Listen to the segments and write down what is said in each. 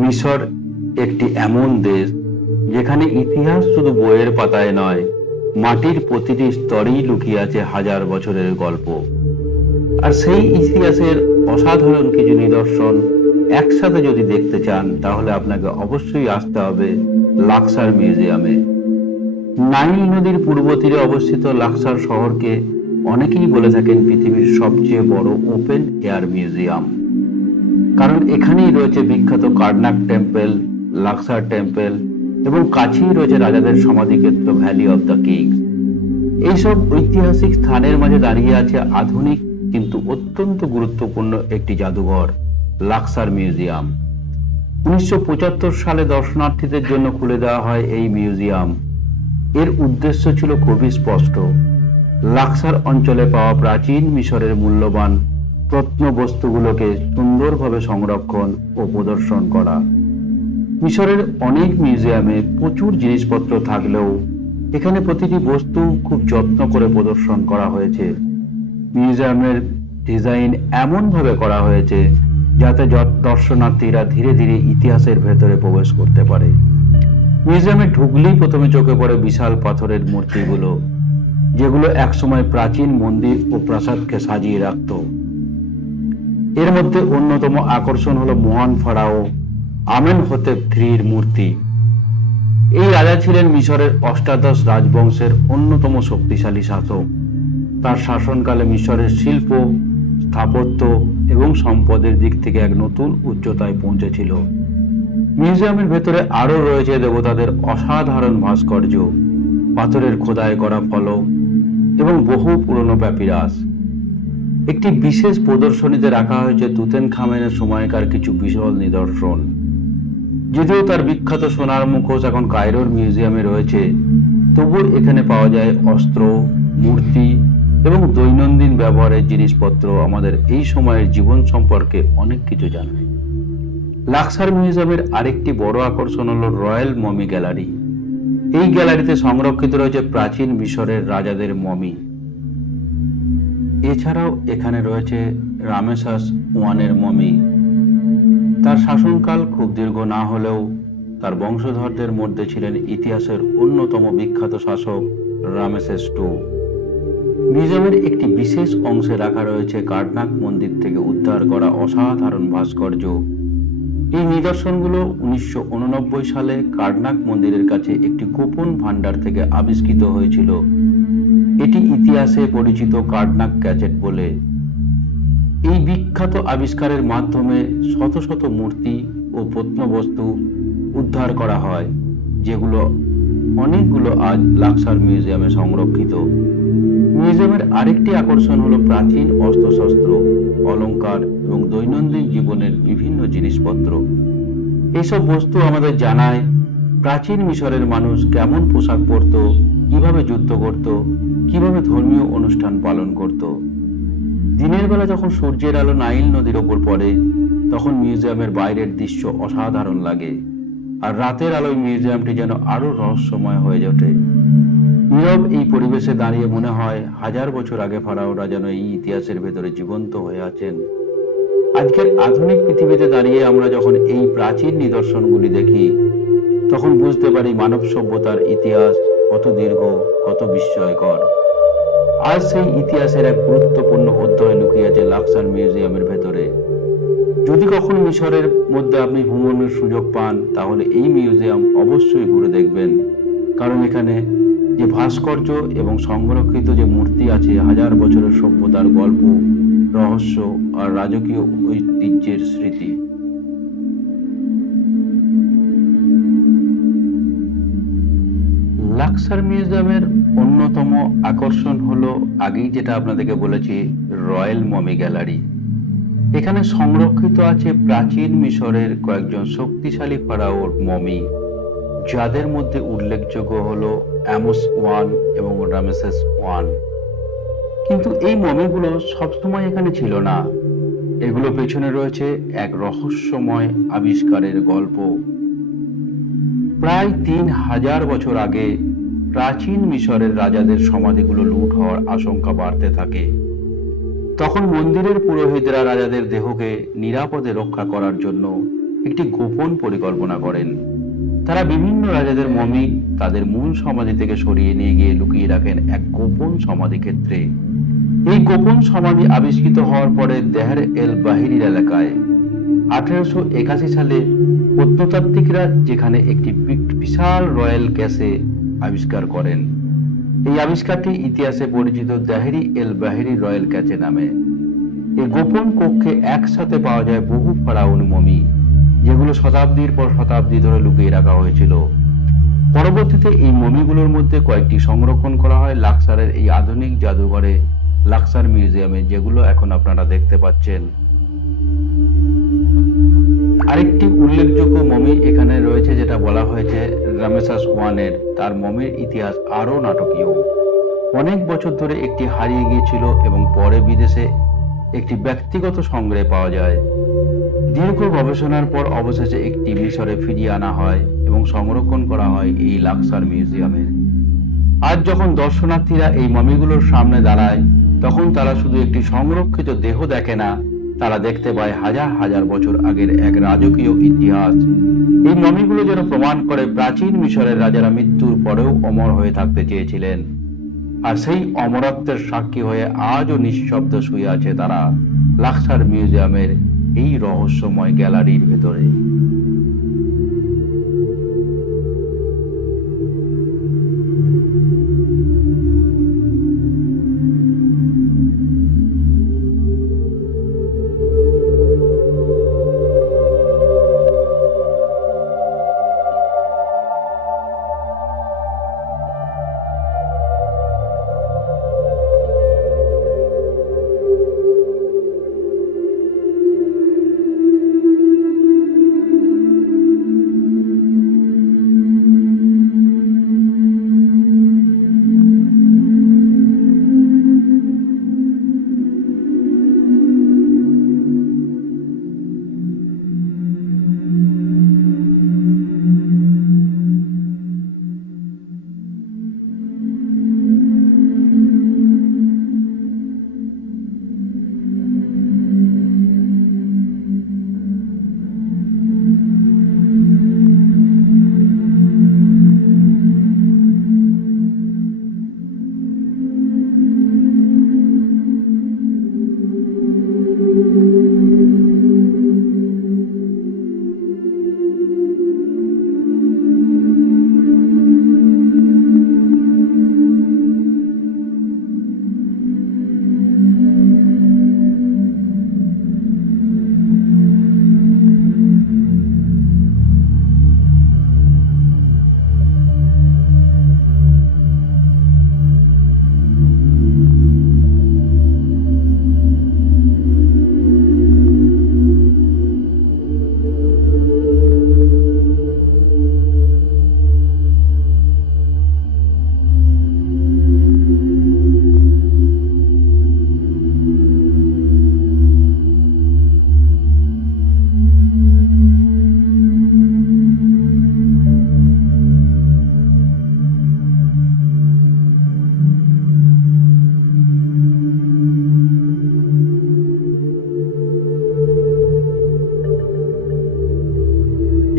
মিশর একটি এমন দেশ যেখানে ইতিহাস শুধু বইয়ের পাতায় নয়, মাটির প্রতিটি স্তরেই লুকিয়ে আছে হাজার বছরের গল্প। আর সেই ইতিহাসের অসাধারণ কিছু নিদর্শন একসাথে যদি দেখতে চান, তাহলে আপনাকে অবশ্যই আসতে হবে লাক্সার মিউজিয়ামে। নাইল নদীর পূর্ব তীরে অবস্থিত লাক্সার শহরকে অনেকেই বলে থাকেন পৃথিবীর সবচেয়ে বড় ওপেন এয়ার মিউজিয়াম, কারণ এখানেই রয়েছে বিখ্যাত কার্নাক টেম্পল, লাক্সার টেম্পল এবং কাছেই রয়েছে রাজাদের সমাধিক্ষেত্র ভ্যালি অব দ্য কিংস। এইসব ঐতিহাসিক স্থানের মাঝে দাঁড়িয়ে আছে আধুনিক কিন্তু অত্যন্ত গুরুত্বপূর্ণ একটি জাদুঘর, লাক্সার মিউজিয়াম। 1975 সালে দর্শনার্থীদের জন্য খুলে দেওয়া হয় এই মিউজিয়াম। এর উদ্দেশ্য ছিল খুবই স্পষ্ট: লাক্সার অঞ্চলে পাওয়া প্রাচীন মিশরের মূল্যবান প্রত্নবস্তুগুলোকে সুন্দরভাবে সংরক্ষণ ও প্রদর্শন করা। মিশরের অনেক মিউজিয়ামে প্রচুর জিনিসপত্র থাকলেও এখানে প্রতিটি বস্তু খুব যত্ন করে প্রদর্শন করা হয়েছে। মিউজিয়ামের ডিজাইন এমনভাবে করা হয়েছে যাতে দর্শনার্থীরা ধীরে ধীরে ইতিহাসের ভেতরে প্রবেশ করতে পারে। মিউজিয়ামে ঢুকলেই প্রথমে চোখে পড়ে বিশাল পাথরের মূর্তিগুলো, যেগুলো একসময় প্রাচীন মন্দির ও প্রাসাদকে সাজিয়ে রাখত। এর মধ্যে অন্যতম আকর্ষণ হলো মহান ফারাও আমেনহোতেপ III এর মূর্তি। এই রাজা ছিলেন মিশরের অষ্টাদশ রাজবংশের অন্যতম শক্তিশালী শাসক। তার শাসনকালে মিশরের শিল্প, স্থাপত্য এবং সম্পদের দিক থেকে এক নতুন উচ্চতায় পৌঁছেছিল। মিউজিয়ামের ভেতরে আরো রয়েছে দেবতাদের অসাধারণ ভাস্কর্য, পাথরের খোদাই করা ফলক এবং বহু পুরনো প্যাপিরাস। একটি বিশেষ প্রদর্শনীতে রাখা হয়েছে তুতেনখামেনের সময়কার কিছু বিরল নিদর্শন। যদিও তার বিখ্যাত সোনার মুখোশ এখন কায়রোর মিউজিয়ামে রয়েছে, তবুও এখানে পাওয়া যায় অস্ত্র, মূর্তি এবং দৈনন্দিন ব্যবহারের জিনিসপত্র আমাদের এই সময়ের জীবন সম্পর্কে অনেক কিছু জানায়। লাক্সার মিউজিয়ামের আরেকটি বড় আকর্ষণ হলো রয়্যাল মমি গ্যালারি। এই গ্যালারিতে সংরক্ষিত রয়েছে প্রাচীন মিশরের রাজাদের মমি। এছাড়াও এখানে রয়েছে রামেসাস I মমি। তার শাসনকাল খুব দীর্ঘ না হলেও তার বংশধরদের মধ্যে ছিলেন ইতিহাসের অন্যতম বিখ্যাত শাসক রামেসেস II। মিউজিয়ামের একটি বিশেষ অংশে রাখা রয়েছে কার্নাক মন্দির থেকে উদ্ধার করা অসাধারণ ভাস্কর্য। এই নিদর্শনগুলো 1989 সালে কার্নাক মন্দিরের কাছে একটি গোপন ভান্ডার থেকে আবিষ্কৃত হয়েছিল। এটি ইতিহাসে পরিচিত কার্নাক ক্যাচেট বলে। এই বিখ্যাত আবিষ্কারের মাধ্যমে শত শত মূর্তি ও প্রত্নবস্তু উদ্ধার করা হয়, যেগুলো অনেকগুলো আজ লাক্সার মিউজিয়ামে সংরক্ষিত। মিউজিয়ামের আরেকটি আকর্ষণ হলো প্রাচীন অস্ত্রশস্ত্র, অলংকার এবং দৈনন্দিন জীবনের বিভিন্ন জিনিসপত্র। এইসব বস্তু আমাদের জানায় প্রাচীন মিশরের মানুষ কেমন পোশাক পরত, কিভাবে যুদ্ধ করত, কিভাবে ধর্মীয় অনুষ্ঠান পালন করত। দিনের বেলা যখন সূর্যের আলো নাইল নদীর ওপর পড়ে, তখন মিউজিয়ামের বাইরের দৃশ্য অসাধারণ লাগে, আর রাতের আলোয় মিউজিয়ামটি যেন আরো রহস্যময় হয়ে ওঠে। নীরব এই পরিবেশে দাঁড়িয়ে মনে হয় হাজার বছর আগে ফারাওরা যেন এই ইতিহাসের ভেতরে জীবন্ত হয়ে আছেন। আজকের আধুনিক পৃথিবীতে দাঁড়িয়ে আমরা যখন এই প্রাচীন নিদর্শনগুলি দেখি, তখন বুঝতে পারি মানব সভ্যতার ইতিহাস কত দীর্ঘ, কত বিস্ময়কর। আজ সেই ইতিহাসের এক গুরুত্বপূর্ণ অধ্যায় লুকিয়ে আছে লাক্সার মিউজিয়ামের ভেতরে। যদি কখনো মিশরের মধ্যে আপনি ভ্রমণের সুযোগ পান, তাহলে এই মিউজিয়াম অবশ্যই ঘুরে দেখবেন, কারণ এখানে যে ভাস্কর্য এবং সংরক্ষিত যে মূর্তি আছে, হাজার বছরের সভ্যতার গল্প, রহস্য আর রাজকীয় ঐতিহ্যের স্মৃতি। লাক্সার মিউজিয়ামের অন্যতম আকর্ষণ হলো, আগেই যেটা আপনাদেরকে বলেছি, রয়্যাল মমি গ্যালারি। এখানে সংরক্ষিত আছে প্রাচীন মিশরের কয়েকজন শক্তিশালী ফারাওর মমি, যাদের মধ্যে উল্লেখযোগ্য হলো আমোস I এবং রামেসেস I। কিন্তু এই মমিগুলো সবসময় এখানে ছিল না। এগুলো পেছনে রয়েছে এক রহস্যময় আবিষ্কারের গল্প। প্রায় 3000 বছর আগে প্রাচীন মিশরের রাজাদের সমাধিগুলো লুট হওয়ার আশঙ্কা বাড়তে থাকে। তখন মন্দিরের পুরোহিতরা রাজাদের দেহকে নিরাপদে রক্ষা করার জন্য একটি গোপন পরিকল্পনা করেন। তারা বিভিন্ন রাজাদের মমি তাদের মূল সমাধি থেকে সরিয়ে নিয়ে গিয়ে লুকিয়ে রাখেন এক গোপন সমাধি ক্ষেত্রে। এই গোপন সমাধি আবিষ্কৃত হওয়ার পরে দেহের এল বাহিরির এলাকায় 1881 সালে প্রত্নতাত্ত্বিকরা যেখানে একটি বিশাল রয়্যাল ক্যাসে আবিষ্কার করেন। এই আবিষ্কারটি ইতিহাসে পরিচিত দাহেরি এল বাহিরি রয়্যাল ক্যাচে নামে। এই গোপন কক্ষে একসাথে পাওয়া যায় বহু ফারাউন মমি, যেগুলো শতাব্দীর পর শতাব্দী ধরে লুকিয়ে রাখা হয়েছিল। পরবর্তীতে এই মমিগুলোর মধ্যে কয়েকটি সংরক্ষণ করা হয় লাক্সারের এই আধুনিক জাদুঘরে, লাক্সার মিউজিয়ামে, যেগুলো এখন আপনারা দেখতে পাচ্ছেন। আরেকটি উল্লেখযোগ্য মমি এখানে রয়েছে, যেটা বলা হয়েছে রামেসাস ওয়ানের। তার মমির ইতিহাস আরো নাটকীয়। অনেক বছর ধরে একটি হারিয়ে গিয়েছিল এবং পরে বিদেশে একটি ব্যক্তিগত সংগ্রহে পাওয়া যায়। দীর্ঘ গবেষণার পর অবশেষে একটি মিশরে ফিরিয়ে আনা হয় এবং সংরক্ষণ করা হয় এই লাক্সার মিউজিয়ামে। আজ যখন দর্শনার্থীরা এই মমিগুলোর সামনে দাঁড়ায়, তখন তারা শুধু একটি সংরক্ষিত দেহ দেখে না, তারা দেখতে পায় হাজার হাজার বছর আগের এক রাজকীয় ইতিহাস। এই মমিগুলো যেন প্রমাণ করে প্রাচীন মিশরের রাজারা মৃত্যুর পরেও অমর হয়ে থাকতে চেয়েছিলেন, আর সেই অমরত্বের সাক্ষী হয়ে আজও নিঃশব্দ শুয়ে আছে তারা লাক্সার মিউজিয়ামের এই রহস্যময় গ্যালারির ভেতরে।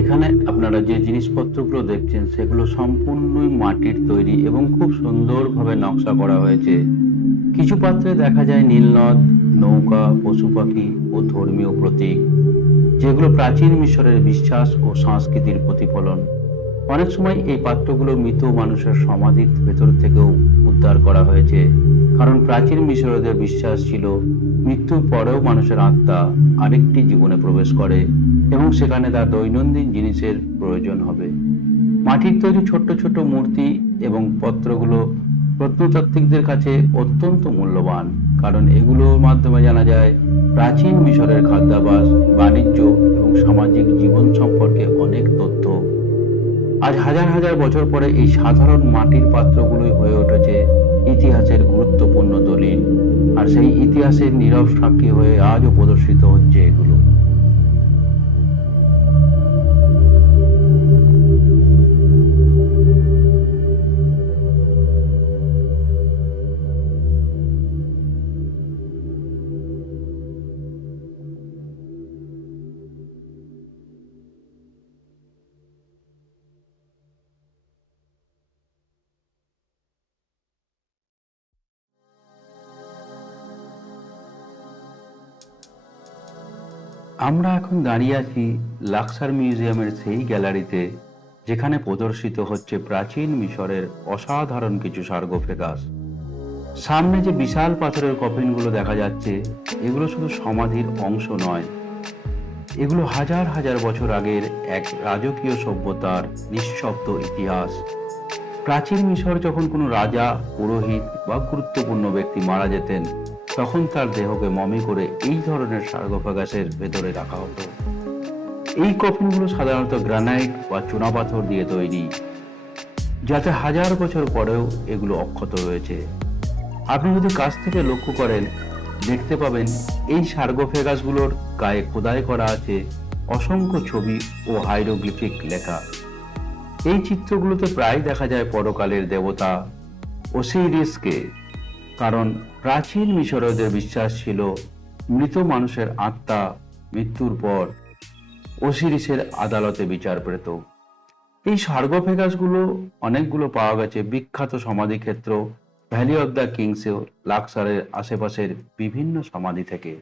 এখানে আপনারা যে জিনিসপত্রগুলো দেখছেন সেগুলো সম্পূর্ণই মাটির তৈরি এবং খুব সুন্দরভাবে নকশা করা হয়েছে। কিছু পাত্রে দেখা যায় নীলনদ, নৌকা, পশু পাখি ও ধর্মীয় প্রতীক, যেগুলো প্রাচীন মিশরের বিশ্বাস ও সংস্কৃতির প্রতিফলন। অনেক সময় এই পাত্রগুলো মৃত মানুষের সমাধির ভেতর থেকেও উদ্ধার করা হয়েছে, কারণ প্রাচীন মিশরীয়দের বিশ্বাস ছিল মৃত্যুর পরেও মানুষের আত্মা আরেকটি জীবনে প্রবেশ করে এবং সেখানে তার দৈনন্দিন জিনিসের প্রয়োজন হবে। মাটির তৈরি ছোট্ট ছোট্ট মূর্তি এবং পত্রগুলো প্রত্নতাত্ত্বিকদের কাছে অত্যন্ত মূল্যবান, কারণ এগুলোর মাধ্যমে জানা যায় প্রাচীন মিশরের খাদ্যাভ্যাস, বাণিজ্য এবং সামাজিক জীবন সম্পর্কে অনেক তথ্য। আজ হাজার হাজার বছর পরে এই সাধারণ মাটির পাত্রগুলোই হয়ে উঠেছে ইতিহাসের গুরুত্বপূর্ণ দলিল, আর সেই ইতিহাসের নীরব সাক্ষী হয়ে আজও প্রদর্শিত হচ্ছে এগুলো। আমরা এখন দাঁড়িয়ে আছি লাক্সার মিউজিয়ামের সেই গ্যালারিতে, যেখানে প্রদর্শিত হচ্ছে প্রাচীন মিশরের অসাধারণ কিছু সার্কোফেগাস। সামনে যে বিশাল পাথরের কফিনগুলো দেখা যাচ্ছে, এগুলো শুধু সমাধির অংশ নয়, এগুলো হাজার হাজার বছর আগের এক রাজকীয় সভ্যতার নিঃশব্দ ইতিহাস। প্রাচীন মিশর যখন কোনো রাজা, পুরোহিত বা গুরুত্বপূর্ণ ব্যক্তি মারা যেতেন, তখন তার দেহকে মমি করে এই ধরনের সার্কোফাগাসের ভেতরে রাখা হতো। এই কফিনগুলো সাধারণত গ্রানাইট বা চুনাপাথর দিয়ে তৈরি, যাতে হাজার বছর পরেও এগুলো অক্ষত রয়েছে। আপনি যদি কাছ থেকে লক্ষ্য করেন, দেখতে পাবেন এই সার্কোফাগাসগুলোর গায়ে খোদাই করা আছে অসংখ্য ছবি ও হাইরোগ্লিফিক লেখা। এই চিত্রগুলোতে প্রায় দেখা যায় পরকালের দেবতা ওসিরিসকে, কারণ প্রাচীন মিশরীয়দের বিশ্বাস ছিল মৃত মানুষের আত্মা মৃত্যুর পর ওসিরিসের আদালতে বিচার পেত। এই সার্কোফাগাসগুলো অনেকগুলো পাওয়া গেছে বিখ্যাত সমাধিক্ষেত্র ভ্যালি অব দ্য কিংস লাক্সারের আশেপাশের বিভিন্ন সমাধি থেকে।